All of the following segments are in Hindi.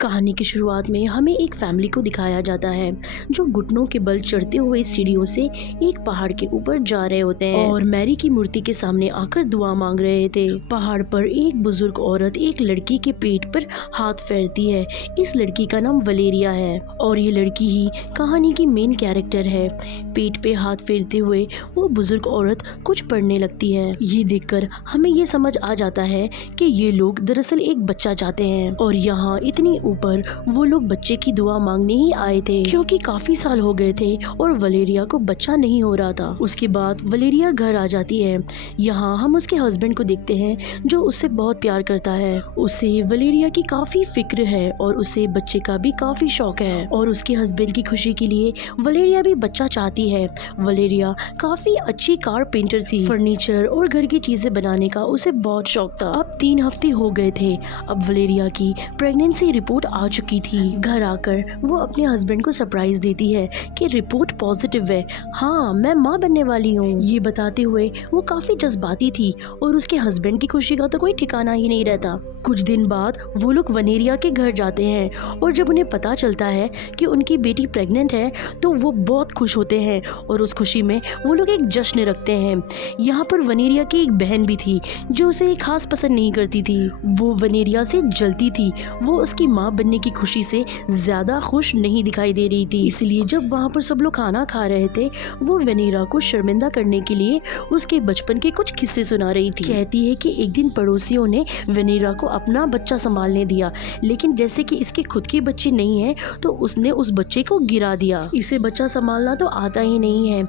कहानी की शुरुआत में हमें एक फैमिली को दिखाया जाता है जो घुटनों के बल चढ़ते हुए सीढ़ियों से एक पहाड़ के ऊपर जा रहे होते हैं और मैरी की मूर्ति के सामने आकर दुआ मांग रहे थे। पहाड़ पर एक बुजुर्ग औरत एक लड़की के पेट पर हाथ फेरती है। इस लड़की का नाम वलेरिया है और ये लड़की ही कहानी की मेन कैरेक्टर है। पेट पे हाथ फेरते हुए वो बुजुर्ग औरत कुछ पढ़ने लगती है। ये देखकर हमें ये समझ आ जाता है कि ये लोग दरअसल एक बच्चा चाहते हैं और यहाँ इतनी ऊपर वो लोग बच्चे की दुआ मांगने ही आए थे क्योंकि काफी साल हो गए थे और वलेरिया को बच्चा नहीं हो रहा था। उसके बाद वलेरिया घर आ जाती है। यहाँ हम उसके हस्बैंड को देखते हैं जो उससे बहुत प्यार करता है। उसे वलेरिया की काफी फिक्र है और उसे बच्चे का भी काफी शौक है और उसके हस्बैंड की खुशी के लिए वलेरिया भी बच्चा चाहती है। वलेरिया काफी अच्छी कार पेंटर थी। फर्नीचर और घर की चीजें बनाने का उसे बहुत शौक था। अब 3 हफ्ते हो गए थे। अब वलेरिया की प्रेगनेंसी रिपोर्ट आ चुकी थी। घर आकर वो अपने हस्बैंड को सरप्राइज देती है कि रिपोर्ट पॉजिटिव है। हाँ, मैं माँ बनने वाली हूँ। ये बताते हुए वो काफी जज्बाती थी और उसके हस्बैंड की खुशी का तो कोई ठिकाना ही नहीं रहता। कुछ दिन बाद वो लोग वनेरिया के घर जाते हैं और जब उन्हें पता चलता है कि उनकी बेटी प्रेग्नेंट है तो वो बहुत खुश होते हैं और उस खुशी में वो लोग एक जश्न रखते हैं। यहाँ पर वनेरिया की एक बहन भी थी जो उसे खास पसंद नहीं करती थी। वो वनेरिया से जलती थी। वो उसकी माँ बनने की खुशी से ज्यादा खुश नहीं दिखाई दे रही थी। इसलिए जब वहाँ पर सब लोग खाना खा रहे थे वो वनेरिया को शर्मिंदा करने के लिए उसके बचपन के कुछ किस्से सुना रही थी। कहती है कि एक दिन पड़ोसियों ने वनेरिया को अपना बच्चा संभालने दिया, लेकिन जैसे कि इसके खुद के बच्चे नहीं है तो उसने उस बच्चे को गिरा दिया। इसे बच्चा संभालना तो आता ही नहीं है।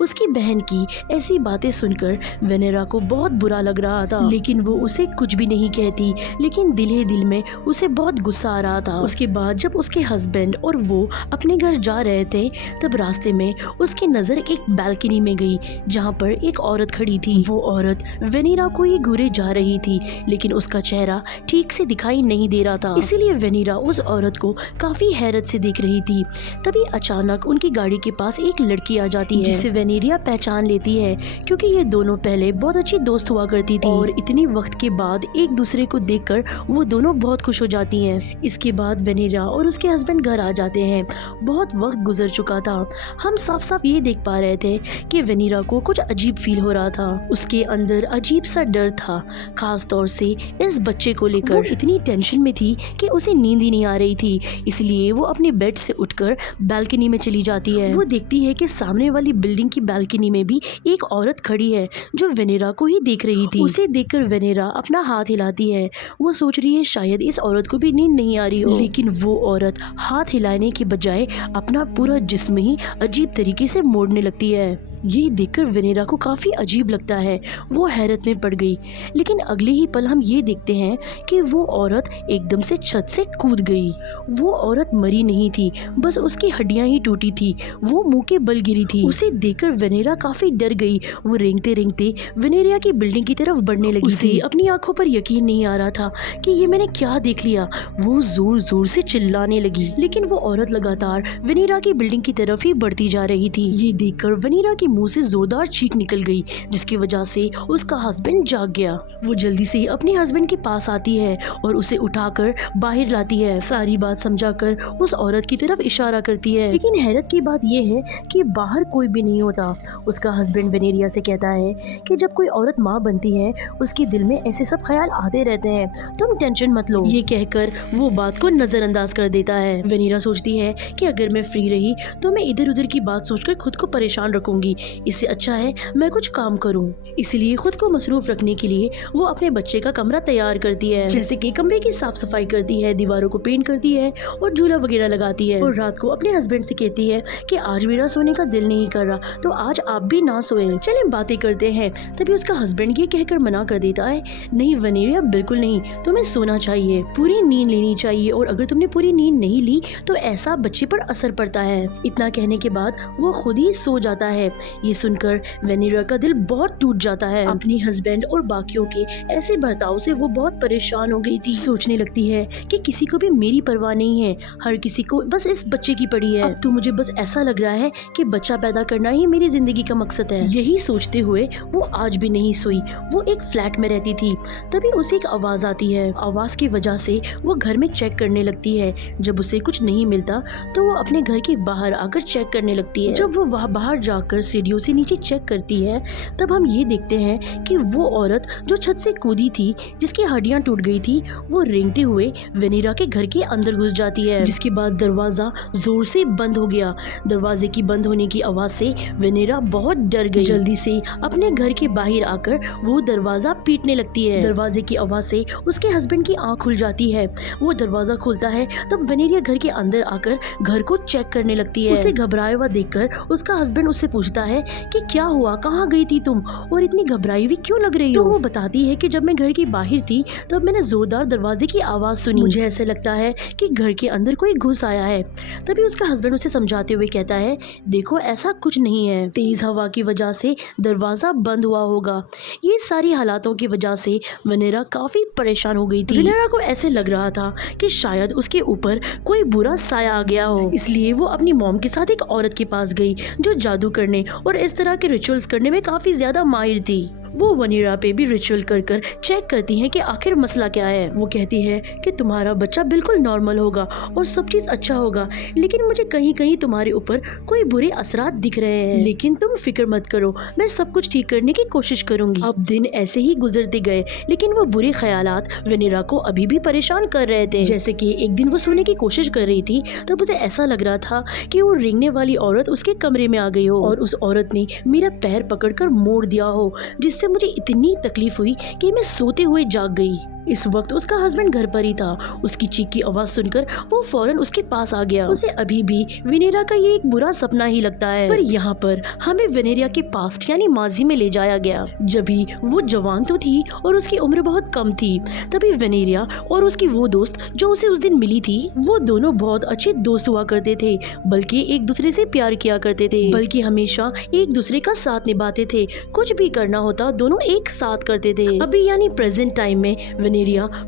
उसकी बहन की ऐसी बातें सुनकर वनेरिया को बहुत बुरा लग रहा था, लेकिन वो उसे कुछ भी नहीं कहती। लेकिन दिल ही दिल में उसे बहुत गुस्सा आ रहा था। उसके बाद जब उसके हस्बैंड और वो अपने घर जा रहे थे तब रास्ते में उसकी नजर एक बालकनी में गई जहाँ पर एक औरत खड़ी थी। वो औरत वनेरिया को ही घूरे जा रही थी, लेकिन उसका चेहरा ठीक से दिखाई नहीं दे रहा था। इसीलिए वनेरिया उस औरत को काफी हैरत से देख रही थी। तभी अचानक उनकी गाड़ी के पास एक लड़की आ जाती है जिसे वनेरिया पहचान लेती है क्योंकि ये दोनों पहले बहुत अच्छी दोस्त हुआ करती थी और इतनी वक्त के बाद एक दूसरे को देखकर वो दोनों बहुत खुश हो जाती हैं। इसके बाद वनेरिया और उसके हस्बैंड घर आ जाते हैं। बहुत वक्त गुजर चुका था। हम साफ साफ ये देख पा रहे थे कि वनेरिया को कुछ अजीब फील हो रहा था। उसके अंदर अजीब सा डर था, खास तौर से इस बच्चे को लेकर। वो इतनी टेंशन में थी कि उसे नींद ही नहीं आ रही थी, इसलिए वो अपने बेड से उठकर बालकनी में चली जाती है। वो देखती है कि सामने वाली बिल्डिंग की बालकनी में भी एक औरत खड़ी है जो वनेरिया को ही देख रही थी। उसे देखकर वनेरिया अपना हाथ हिलाती है। वो सोच रही है शायद इस औरत को भी नींद नहीं आ रही हो, लेकिन वो औरत हाथ हिलाने के बजाय अपना पूरा जिस्म ही अजीब तरीके से मोड़ने लगती है। ये देखकर वनेरिया को काफी अजीब लगता है। वो हैरत में पड़ गई, लेकिन अगले ही पल हम ये देखते हैं कि वो औरत एकदम से छत से कूद गई। वो औरत मरी नहीं थी, बस उसकी हड्डियां ही टूटी थी। वो मुंह के बल गिरी थी। उसे देखकर वनेरिया काफी डर गई। वो रेंगते रेंगते वनेरिया की बिल्डिंग की तरफ बढ़ने लगी। उसे अपनी आंखों पर यकीन नहीं आ रहा था कि ये मैंने क्या देख लिया। वो जोर जोर से चिल्लाने लगी, लेकिन वो औरत लगातार वनेरिया की बिल्डिंग की तरफ ही बढ़ती जा रही थी। ये देखकर वनेरिया की मुंह से जोरदार चीख निकल गई, जिसकी वजह से उसका हस्बैंड जाग गया। वो जल्दी से अपने हस्बैंड के पास आती है और उसे उठाकर बाहर लाती है। सारी बात समझाकर उस औरत की तरफ इशारा करती है, लेकिन हैरत की बात यह है कि बाहर कोई भी नहीं होता। उसका हस्बैंड वनेरिया से कहता है कि जब कोई औरत माँ बनती है उसके दिल में ऐसे सब ख्याल आते रहते हैं, तुम टेंशन मत लो। ये कहकर वो बात को नजरअंदाज कर देता है। वनेरिया सोचती है कि अगर मैं फ्री रही तो मैं इधर उधर की बात सोचकर खुद को परेशान रखूंगी, इससे अच्छा है मैं कुछ काम करूं। इसलिए खुद को मसरूफ रखने के लिए वो अपने बच्चे का कमरा तैयार करती है, जैसे कि कमरे की साफ सफाई करती है, दीवारों को पेंट करती है और झूला वगैरह लगाती है। और रात को अपने हस्बैंड से कहती है कि आज मेरा सोने का दिल नहीं कर रहा तो आज आप भी ना सोए, चले बातें करते हैं। तभी उसका हस्बैंड ये कहकर मना कर देता है, नहीं वनेरिया बिल्कुल नहीं, तुम्हें सोना चाहिए, पूरी नींद लेनी चाहिए और अगर तुमने पूरी नींद नहीं ली तो ऐसा बच्चे पर असर पड़ता है। इतना कहने के बाद वो खुद ही सो जाता है। ये सुनकर वेनेरिया का दिल बहुत टूट जाता है। अपने हस्बैंड और बाकियों के ऐसे बर्ताव से वो बहुत परेशान हो गई थी। सोचने लगती है कि किसी को भी मेरी परवाह नहीं है, हर किसी को बस इस बच्चे की पड़ी है। अब तो मुझे बस ऐसा लग रहा है कि बच्चा पैदा करना ही मेरी जिंदगी का मकसद है। यही सोचते हुए वो आज भी नहीं सोई। वो एक फ्लैट में रहती थी। तभी उसे एक आवाज आती है। आवाज की वजह से वो घर में चेक करने लगती है। जब उसे कुछ नहीं मिलता तो वो अपने घर के बाहर आकर चेक करने लगती है। जब वो वहाँ बाहर जाकर सीढ़ियों से नीचे चेक करती है तब हम ये देखते हैं कि वो औरत जो छत से कूदी थी, जिसकी हड्डियां टूट गई थी, वो रेंगते हुए वेनेरिया के घर के अंदर घुस जाती है। जिसके बाद दरवाजा जोर से बंद हो गया। दरवाजे की बंद होने की आवाज से वेनेरिया बहुत डर गई। जल्दी से अपने घर के बाहर आकर वो दरवाजा पीटने लगती है। दरवाजे की आवाज से उसके हस्बैंड की आंख खुल जाती है। वो दरवाजा खोलता है तब वेनेरिया घर के अंदर आकर घर को चेक करने लगती है। उसे घबराया हुआ देखकर उसका हस्बैंड उससे पूछता है कि क्या हुआ, कहाँ गई थी तुम और इतनी घबराई हुई क्यों लग रही हो। तो वो बताती है कि जब मैं घर के बाहर थी तब मैंने जोरदार दरवाजे की आवाज सुनी। मुझे ऐसे लगता है कि घर के अंदर कोई घुस आया है। तभी उसका हस्बैंड उसे समझाते हुए कहता है, देखो ऐसा कुछ नहीं है, तेज हवा की वजह से दरवाजा बंद हुआ होगा। ये सारी हालातों की वजह से वेनेरिया काफी परेशान हो गई थी। वेनेरिया को ऐसे लग रहा था कि शायद उसके ऊपर कोई बुरा साया आ गया हो। इसलिए वो अपनी मॉम के साथ एक औरत के पास गई जो जादू करने और इस तरह के रिचुअल्स करने में काफी ज्यादा माहिर थी। वो वेनेरिया पे भी रिचुअल कर कर चेक करती है कि आखिर मसला क्या है। वो कहती है कि तुम्हारा बच्चा बिल्कुल नॉर्मल होगा और सब चीज अच्छा होगा, लेकिन मुझे कहीं कहीं तुम्हारे ऊपर कोई बुरे असरात दिख रहे हैं। लेकिन तुम फिक्र मत करो, मैं सब कुछ ठीक करने की कोशिश करूंगी। अब दिन ऐसे ही गुजरते गए, लेकिन वो बुरे ख्यालात वेनेरिया को अभी भी परेशान कर रहे थे। जैसे कि एक दिन वो सोने की कोशिश कर रही थी तब उसे ऐसा लग रहा था कि वो रेंगने वाली औरत उसके कमरे में आ गई हो और उस औरत ने मेरा पैर पकड़कर मोड़ दिया हो, जिससे मुझे इतनी तकलीफ हुई कि मैं सोते हुए जाग गई। इस वक्त उसका हस्बैंड घर पर ही था। उसकी चीख की आवाज सुनकर वो फौरन उसके पास आ गया। उसे अभी भी वेनेरिया का ये एक बुरा सपना ही लगता है। पर यहाँ पर हमें वेनेरिया के पास्ट यानी माजी में ले जाया गया। जब भी वो जवान तो थी और उसकी उम्र बहुत कम थी, तभी वेनेरिया और उसकी वो दोस्त जो उसे उस दिन मिली थी, वो दोनों बहुत अच्छे दोस्त हुआ करते थे, बल्कि एक दूसरे से प्यार किया करते थे, बल्कि हमेशा एक दूसरे का साथ निभाते थे। कुछ भी करना होता दोनों एक साथ करते थे। अभी यानी प्रेजेंट टाइम में वेनेरिया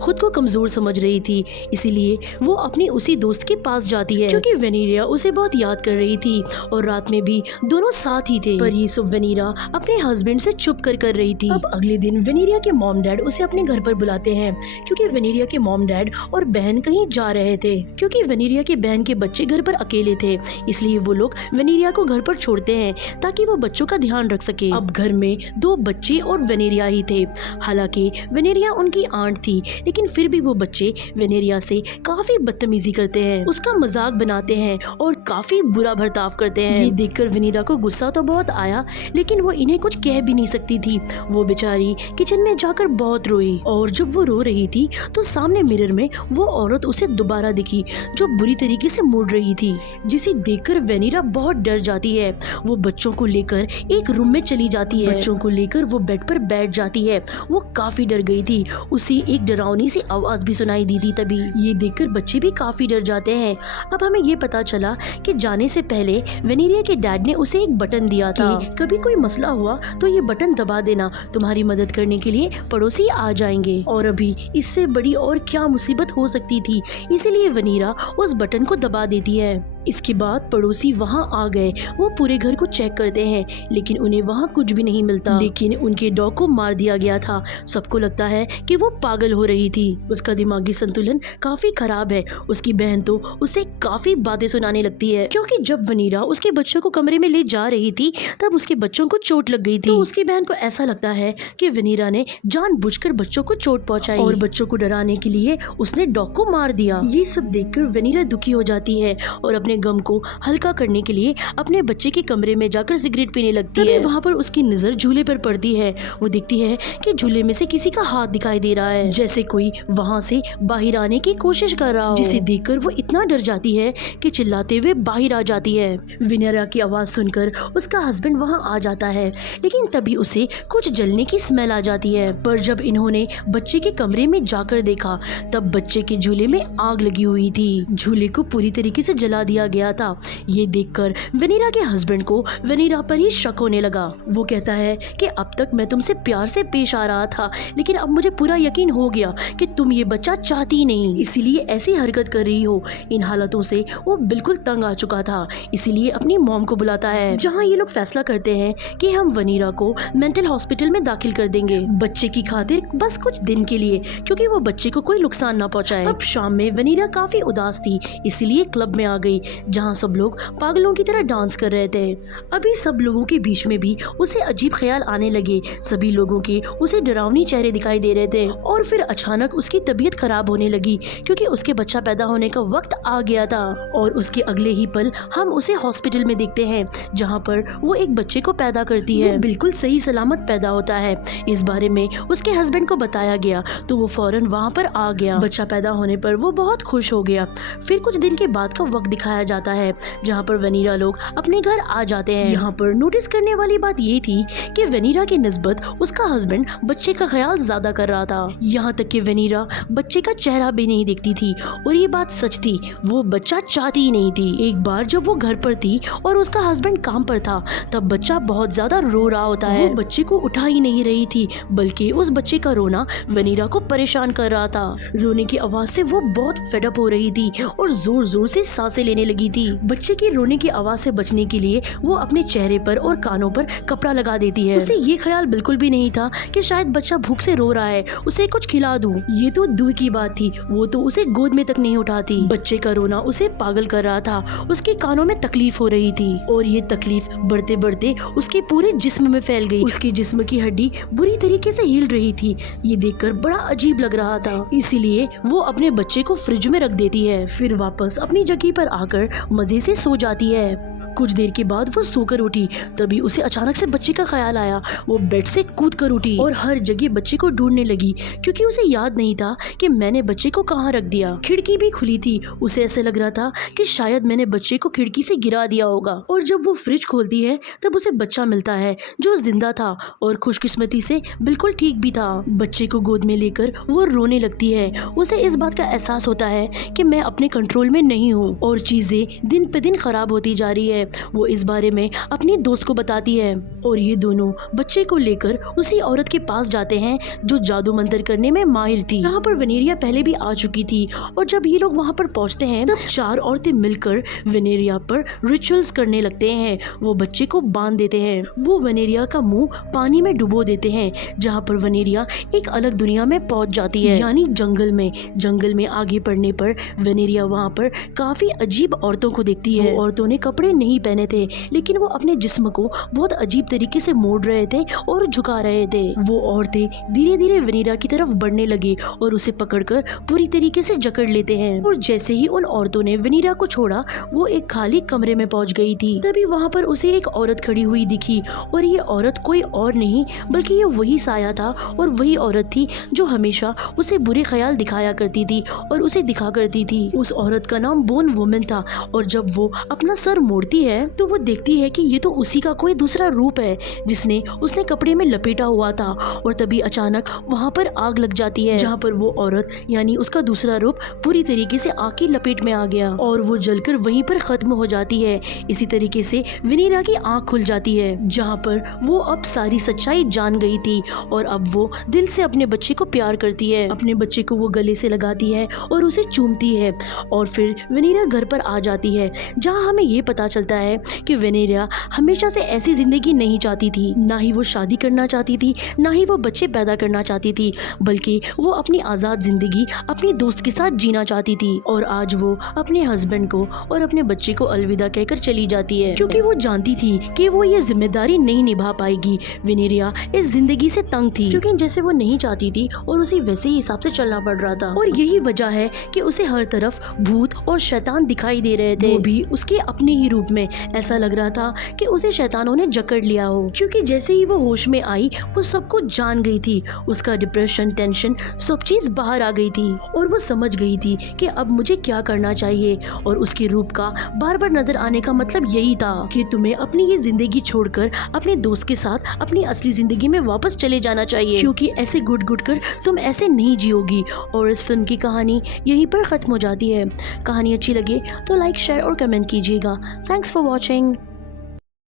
खुद को कमजोर समझ रही थी, इसीलिए वो अपनी उसी दोस्त के पास जाती है, क्योंकि वेनेरिया उसे बहुत याद कर रही थी और रात में भी दोनों साथ ही थे। पर ये सब वेनेरिया अपने हस्बैंड से छुप कर रही थी। अब अगले दिन वेनेरिया के मॉम डैड उसे अपने घर पर बुलाते हैं, क्योंकि वेनेरिया के मॉम डैड और बहन कहीं जा रहे थे। क्योंकि वेनेरिया के बहन के बच्चे घर पर अकेले थे, इसलिए वो लोग वेनेरिया को घर पर छोड़ते हैं ताकि वो बच्चों का ध्यान रख सके। अब घर में 2 बच्चे और वेनेरिया ही थे। हालांकि वेनेरिया उनकी आंट थी, लेकिन फिर भी वो बच्चे वेनेरिया से काफी बदतमीजी करते हैं, उसका मजाक बनाते हैं और काफी बुरा बर्ताव करते हैं। ये देखकर वेनेरिया को गुस्सा तो बहुत आया, लेकिन वो इन्हें कुछ कह भी नहीं सकती थी। वो बेचारी किचन में जाकर बहुत रोई और जब वो रो रही थी तो सामने मिरर में वो औरत उसे दोबारा दिखी जो बुरी तरीके से मुड़ रही थी, जिसे देखकर वेनेरिया बहुत डर जाती है। वो बच्चों को लेकर एक रूम में चली जाती है। बच्चों को लेकर वो बेड पर बैठ जाती है। वो काफी डर गई थी। उसे एक डरावनी सी आवाज भी सुनाई दी थी। तभी ये देखकर बच्चे भी काफी डर जाते हैं। अब हमें ये पता चला कि जाने से पहले वेनेरिया के डैड ने उसे एक बटन दिया था कि कभी कोई मसला हुआ तो ये बटन दबा देना, तुम्हारी मदद करने के लिए पड़ोसी आ जाएंगे। और अभी इससे बड़ी और क्या मुसीबत हो सकती थी, इसीलिए वेनेरिया उस बटन को दबा देती है। इसके बाद पड़ोसी वहाँ आ गए। वो पूरे घर को चेक करते हैं, लेकिन उन्हें वहाँ कुछ भी नहीं मिलता। लेकिन उनके डॉग को मार दिया गया था। सबको लगता है कि वो पागल हो रही थी। उसका दिमागी संतुलन काफी खराब है। उसकी बहन तो उसे काफी बातें सुनाने लगती है, क्योंकि जब वेनेरिया उसके बच्चों को कमरे में ले जा रही थी तब उसके बच्चों को चोट लग गई थी। तो उसकी बहन को ऐसा लगता है कि वेनेरिया ने जानबूझकर बच्चों को चोट पहुंचाई और बच्चों को डराने के लिए उसने डॉग को मार दिया। ये सब देखकर वेनेरिया दुखी हो जाती है और अपने गम को हल्का करने के लिए अपने बच्चे के कमरे में जाकर सिगरेट पीने लगती है। वहाँ पर उसकी नजर झूले पर पड़ती है। वो देखती है कि झूले में से किसी का हाथ दिखाई दे रहा है, जैसे कोई वहाँ से बाहर आने की कोशिश कर रहा हो, जिसे देखकर वो इतना डर जाती है कि चिल्लाते हुए बाहर आ जाती है। वेनेरिया की आवाज सुनकर उसका हस्बैंड वहाँ आ जाता है, लेकिन तभी उसे कुछ जलने की स्मेल आ जाती है। पर जब इन्होंने बच्चे के कमरे में जाकर देखा तब बच्चे के झूले में आग लगी हुई थी। झूले को पूरी तरीके से जला दिया दिया गया था। ये देखकर वेनेरा के हस्बैंड को वेनेरा पर ही शक होने लगा। वो कहता है कि अब तक मैं तुमसे प्यार से पेश आ रहा था, लेकिन अब मुझे पूरा यकीन हो गया कि तुम ये बच्चा चाहती नहीं, इसीलिए ऐसी हरकत कर रही हो। इन हालातों से वो बिल्कुल तंग आ चुका था, इसीलिए अपनी मॉम को बुलाता है, जहाँ ये लोग फैसला करते हैं कि हम वेनेरा को मेंटल हॉस्पिटल में दाखिल कर देंगे, बच्चे की खातिर, बस कुछ दिन के लिए, क्योंकि वो बच्चे को कोई नुकसान ना पहुंचाए। अब शाम में वेनेरा काफी उदास थी, इसलिए क्लब में आ गई, जहाँ सब लोग पागलों की तरह डांस कर रहे थे। अभी सब लोगों के बीच में भी उसे अजीब ख्याल आने लगे। सभी लोगों के उसे डरावनी चेहरे दिखाई दे रहे थे, और फिर अचानक उसकी तबीयत खराब होने लगी, क्योंकि उसके बच्चा पैदा होने का वक्त आ गया था। और उसके अगले ही पल हम उसे हॉस्पिटल में देखते हैं, जहाँ पर वो एक बच्चे को पैदा करती है। वो बिल्कुल सही सलामत पैदा होता है। इस बारे में उसके हस्बैंड को बताया गया, तो वो फौरन वहाँ पर आ गया। बच्चा पैदा होने पर वो बहुत खुश हो गया। फिर कुछ दिन के बाद का वक्त दिखाया जाता है, जहाँ पर वेनेरा लोग अपने घर आ जाते हैं। यहाँ पर नोटिस करने वाली बात ये थी कि वेनेरा की निस्बत उसका हस्बैंड बच्चे का ख्याल ज्यादा कर रहा था। यहाँ तक कि वेनेरा बच्चे का चेहरा भी नहीं देखती थी, और ये बात सच थी, वो बच्चा चाहती ही नहीं थी। एक बार जब वो घर पर थी और उसका हस्बैंड काम पर था, तब बच्चा बहुत ज्यादा रो रहा होता है। वो बच्चे को उठा ही नहीं रही थी, बल्कि उस बच्चे का रोना वेनेरा को परेशान कर रहा था। रोने की आवाज से वो बहुत फेडअप हो रही थी और जोर जोर से सांसें लेने लगी थी। बच्चे की रोने की आवाज से बचने के लिए वो अपने चेहरे पर और कानों पर कपड़ा लगा देती है। उसे ये ख्याल बिल्कुल भी नहीं था कि शायद बच्चा भूख से रो रहा है, उसे कुछ खिला दूं। ये तो दूर की बात थी, वो तो उसे गोद में तक नहीं उठाती। बच्चे का रोना उसे पागल कर रहा था। उसके कानों में तकलीफ हो रही थी, और ये तकलीफ बढ़ते बढ़ते उसके पूरे जिस्म में फैल गई। उसके जिस्म की हड्डी बुरी तरीके से हिल रही थी। ये देखकर बड़ा अजीब लग रहा था, इसीलिए वो अपने बच्चे को फ्रिज में रख देती है, फिर वापस अपनी जगह पर आकर मजे से सो जाती है। कुछ देर के बाद वो सोकर उठी, तभी उसे अचानक से बच्चे का ख्याल आया। वो बेड से कूद कर उठी और हर जगह बच्चे को ढूंढने लगी, क्योंकि उसे याद नहीं था कि मैंने बच्चे को कहाँ रख दिया। खिड़की भी खुली थी, उसे ऐसे लग रहा था कि शायद मैंने बच्चे को खिड़की से गिरा दिया होगा। और जब वो फ्रिज खोलती है, तब उसे बच्चा मिलता है जो जिंदा था और खुशकिस्मती से बिल्कुल ठीक भी था। बच्चे को गोद में लेकर वो रोने लगती है। उसे इस बात का एहसास होता है कि मैं अपने कंट्रोल में नहीं हूँ और चीजें दिन पे दिन खराब होती जा रही है। वो इस बारे में अपनी दोस्त को बताती है, और ये दोनों बच्चे को लेकर उसी औरत के पास जाते हैं जो जादू मंतर करने में माहिर थी। यहाँ पर वेनेरिया पहले भी आ चुकी थी, और जब ये लोग वहाँ पर पहुँचते हैं, तब 4 औरतें मिलकर वेनेरिया पर रिचुअल्स करने लगते हैं। वो बच्चे को बांध देते हैं। वो वेनेरिया का मुंह पानी में डुबो देते हैं, जहाँ पर वेनेरिया एक अलग दुनिया में पहुँच जाती है, यानी जंगल में। जंगल में आगे बढ़ने पर वेनेरिया वहाँ पर काफी अजीब औरतों को देखती है। औरतों ने कपड़े नहीं पहने थे, लेकिन वो अपने जिस्म को बहुत अजीब तरीके से मोड़ रहे थे और झुका रहे थे। वो औरतें धीरे धीरे वेनेरिया की तरफ बढ़ने लगी और उसे पकड़कर पूरी तरीके से जकड़ लेते हैं। और जैसे ही उन औरतों ने वेनेरिया को छोड़ा, वो एक खाली कमरे में पहुंच गई थी। तभी वहाँ पर उसे एक औरत खड़ी हुई दिखी, और ये औरत कोई और नहीं बल्कि ये वही साया था, और वही औरत थी जो हमेशा उसे बुरे ख्याल दिखाया करती थी और उसे दिखा करती थी। उस औरत का नाम बोन वुमन था, और जब वो अपना सर मोड़ती है तो वो देखती है कि ये तो उसी का कोई दूसरा रूप है जिसने उसने कपड़े में लपेटा हुआ था। और तभी अचानक वहाँ पर आग लग जाती है, जहाँ पर वो औरत यानी उसका दूसरा रूप पूरी तरीके से आग की लपेट में आ गया, और वो जलकर वहीं पर खत्म हो जाती है। इसी तरीके से वेनेरिया की आँख खुल जाती है, जहाँ पर वो अब सारी सच्चाई जान गई थी, और अब वो दिल से अपने बच्चे को प्यार करती है। अपने बच्चे को वो गले से लगाती है और उसे चूमती है, और फिर वेनेरिया घर पर आ जाती है, जहाँ हमें ये पता चलता है कि वेनेरिया हमेशा से ऐसी जिंदगी नहीं चाहती थी। ना ही वो शादी करना चाहती थी, ना ही वो बच्चे पैदा करना चाहती थी, बल्कि वो अपनी आज़ाद जिंदगी अपनी दोस्त के साथ जीना चाहती थी। और आज वो अपने हस्बैंड को और अपने बच्चे को अलविदा कहकर चली जाती है, क्योंकि वो जानती थी कि वो ये जिम्मेदारी नहीं निभा पाएगी। वेनेरिया इस जिंदगी से तंग थी, क्योंकि जैसे वो नहीं चाहती थी और उसे वैसे ही हिसाब से चलना पड़ रहा था। और यही वजह है कि उसे हर तरफ भूत और शैतान दिखाई दे रहे थे, वो भी उसके अपने ही रूप में। ऐसा लग रहा था कि उसे शैतानों ने जकड़ लिया हो, क्योंकि जैसे ही वो होश में आई, वो सब कुछ जान गई थी। उसका डिप्रेशन, टेंशन, सब चीज बाहर आ गई थी, और वो समझ गई थी कि अब मुझे क्या करना चाहिए। और उसके रूप का बार बार नजर आने का मतलब यही था कि तुम्हें अपनी ये जिंदगी छोड़कर अपने दोस्त के साथ अपनी असली जिंदगी में वापस चले जाना चाहिए, क्योंकि ऐसे घुट घुट कर तुम ऐसे नहीं जियोगी। और इस फिल्म की कहानी यहीं पर खत्म हो जाती है। कहानी अच्छी लगे तो लाइक शेयर और कमेंट कीजिएगा। Thanks for watching.